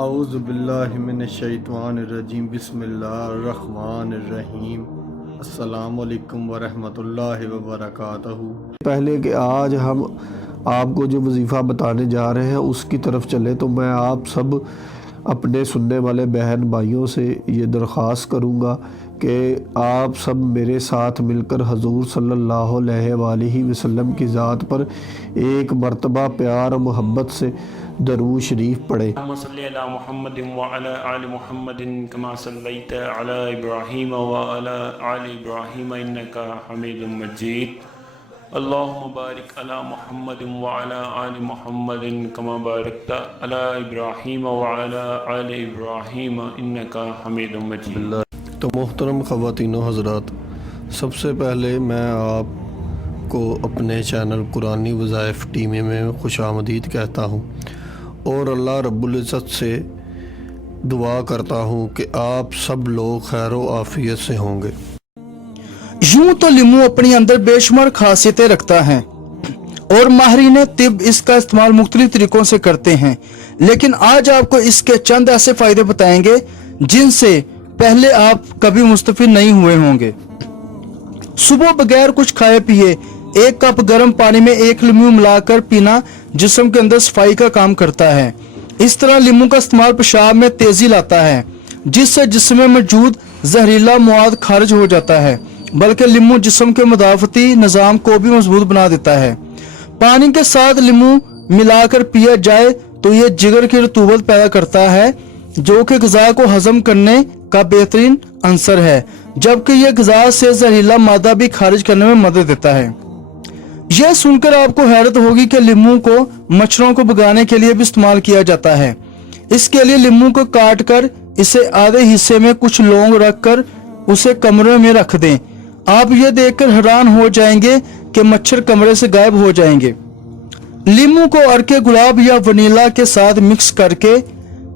اعوذ باللہ من الشیطان الرجیم بسم اللہ الرحمن الرحیم السلام علیکم ورحمۃ اللہ وبرکاتہ۔ پہلے کہ آج ہم آپ کو جو وظیفہ بتانے جا رہے ہیں اس کی طرف چلے تو میں آپ سب اپنے سننے والے بہن بھائیوں سے یہ درخواست کروں گا کہ آپ سب میرے ساتھ مل کر حضور صلی اللہ علیہ وآلہ وسلم کی ذات پر ایک مرتبہ پیار و محبت سے درود شریف پڑھیں۔ اللهم صل على محمد وعلى آل محمد كما صليت على إبراهيم وعلى آل إبراهيم إنك حميد مجيد اللهم بارك على محمد وعلى آل محمد كما باركت على إبراهيم وعلى آل إبراهيم إنك حميد مجيد۔ تو محترم خواتین و حضرات، سب سے پہلے میں آپ کو اپنے چینل قرآنی وظائف ٹیم میں خوش آمدید کہتا ہوں اور اللہ رب العزت سے دعا کرتا ہوں کہ آپ سب لوگ خیر و عافیت سے ہوں گے۔ یوں تو لیمو اپنی اندر بے شمار خاصیتیں رکھتا ہے اور ماہرین طب اس کا استعمال مختلف طریقوں سے کرتے ہیں، لیکن آج آپ کو اس کے چند ایسے فائدے بتائیں گے جن سے پہلے آپ کبھی مستفید نہیں ہوئے ہوں گے۔ صبح بغیر کچھ کھائے پیے 1 کپ گرم پانی میں 1 لیمو ملا کر پینا جسم کے اندر صفائی کا کام کرتا ہے۔ اس طرح لیمو کا استعمال پیشاب میں تیزی لاتا ہے جس سے جسم میں موجود زہریلا مواد خارج ہو جاتا ہے، بلکہ لیمو جسم کے مدافعتی نظام کو بھی مضبوط بنا دیتا ہے۔ پانی کے ساتھ لیمو ملا کر پیا جائے تو یہ جگر کی رطوبت پیدا کرتا ہے جو کہ غذا کو ہضم کرنے کا بہترین عنصر ہے، جبکہ یہ غذا سے زہریلا مادہ بھی خارج کرنے میں مدد دیتا ہے۔ یہ سن کر آپ کو حیرت ہوگی کہ لیمو کو مچھروں کو بھگانے کے لیے بھی استعمال کیا جاتا ہے۔ اس کے لیے لیمو کو کاٹ کر اسے آدھے حصے میں کچھ لونگ رکھ کر اسے کمرے میں رکھ دیں۔ آپ یہ دیکھ کر حیران ہو جائیں گے کہ مچھر کمرے سے غائب ہو جائیں گے۔ لیمو کو عرق گلاب یا ونیلا کے ساتھ مکس کر کے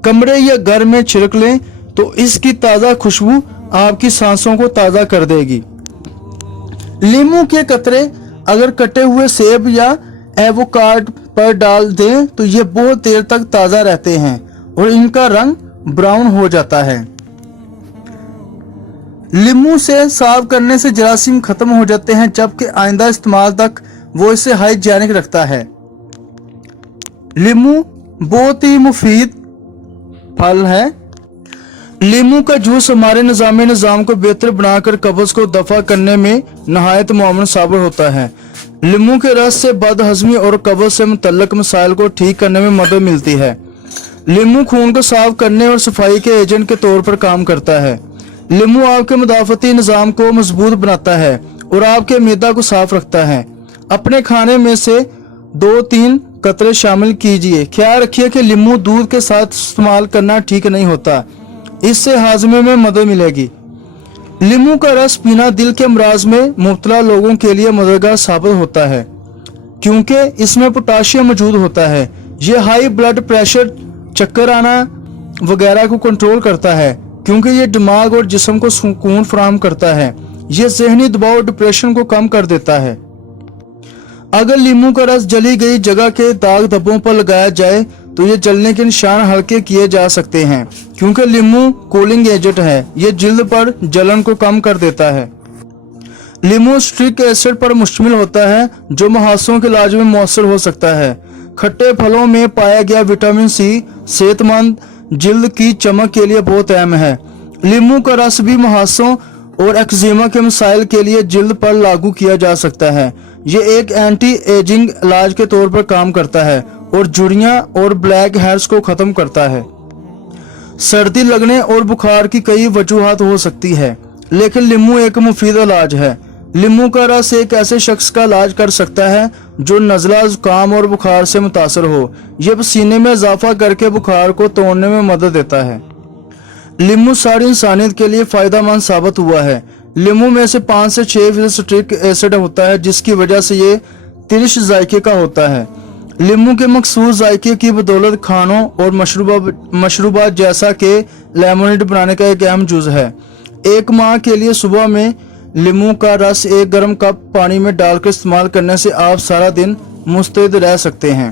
کمرے یا گھر میں چھڑک لیں تو اس کی تازہ خوشبو آپ کی سانسوں کو تازہ کر دے گی۔ لیمو کے قطرے اگر کٹے ہوئے سیب یا ایووکاڈو پر ڈال دیں تو یہ بہت دیر تک تازہ رہتے ہیں اور ان کا رنگ براؤن ہو جاتا ہے۔ لیمو سے صاف کرنے سے جراثیم ختم ہو جاتے ہیں، جبکہ آئندہ استعمال تک وہ اسے ہائیجینک رکھتا ہے۔ لیمو بہت ہی مفید پھل ہے۔ لیمو کا جوس ہمارے نظام کو بہتر بنا کر قبض کو دفع کرنے میں نہایت معاون ثابت ہوتا ہے۔ لیمو کے رس سے بد ہضمی اور قبض سے متعلق مسائل کو ٹھیک کرنے میں مدد ملتی ہے۔ لیمو خون کو صاف کرنے اور صفائی کے ایجنٹ کے طور پر کام کرتا ہے۔ لیمو آپ کے مدافعتی نظام کو مضبوط بناتا ہے اور آپ کے معدہ کو صاف رکھتا ہے۔ اپنے کھانے میں سے 2-3 قطرے شامل کیجئے۔ خیال رکھیے کہ لیمو دودھ کے ساتھ استعمال کرنا ٹھیک نہیں ہوتا، اس سے ہاضمے میں مدد ملے گی۔ لیمو کا رس پینا دل کے امراض میں مبتلا لوگوں کے لیے مددگار ثابت ہوتا ہے کیونکہ اس میں پوٹاشیم موجود ہوتا ہے۔ یہ ہائی بلڈ پریشر، چکر آنا وغیرہ کو کنٹرول کرتا ہے کیونکہ یہ دماغ اور جسم کو سکون فراہم کرتا ہے۔ یہ ذہنی دباؤ اور ڈپریشن کو کم کر دیتا ہے۔ اگر لیمو کا رس جلی گئی جگہ کے داغ دھبوں پر لگایا جائے تو یہ جلنے کے نشان ہلکے کیے جا سکتے ہیں کیونکہ لیمو کولنگ ایجنٹ ہے، یہ جلد پر جلن کو کم کر دیتا ہے۔ لیمو سٹرک ایسڈ پر مشتمل ہوتا ہے جو محاسوں کے علاج میں مؤثر ہو سکتا ہے۔ کھٹے پھلوں میں پایا گیا وٹامن سی صحت مند جلد کی چمک کے لیے بہت اہم ہے۔ لیمو کا رس بھی محاسوں اور ایکزیما کے مسائل کے لیے جلد پر لاگو کیا جا سکتا ہے۔ یہ ایک اینٹی ایجنگ علاج کے طور پر کام کرتا ہے اور جھڑیاں اور بلیک ہیئرز کو ختم کرتا ہے۔ سردی لگنے اور بخار کی کئی وجوہات ہو سکتی ہے، لیکن لیمو ایک مفید علاج ہے۔ لیمو کا رس ایک ایسے شخص کا علاج کر سکتا ہے جو نزلہ، زکام اور بخار سے متاثر ہو۔ یہ پسینے میں اضافہ کر کے بخار کو توڑنے میں مدد دیتا ہے۔ لیمو ساری انسانیت کے لیے فائدہ مند ثابت ہوا ہے۔ لیمو میں سے 5 سے 6% سٹرک ایسڈ ہوتا ہے جس کی وجہ سے یہ ترش ذائقے کا ہوتا ہے۔ لیمو کے مخصوص ذائقے کی بدولت کھانوں اور مشروبات جیسا کہ لیمونیڈ بنانے کا ایک اہم جز ہے۔ 1 ماہ کے لیے صبح میں لیمو کا رس 1 گرم کپ پانی میں ڈال کر استعمال کرنے سے آپ سارا دن مستعد رہ سکتے ہیں۔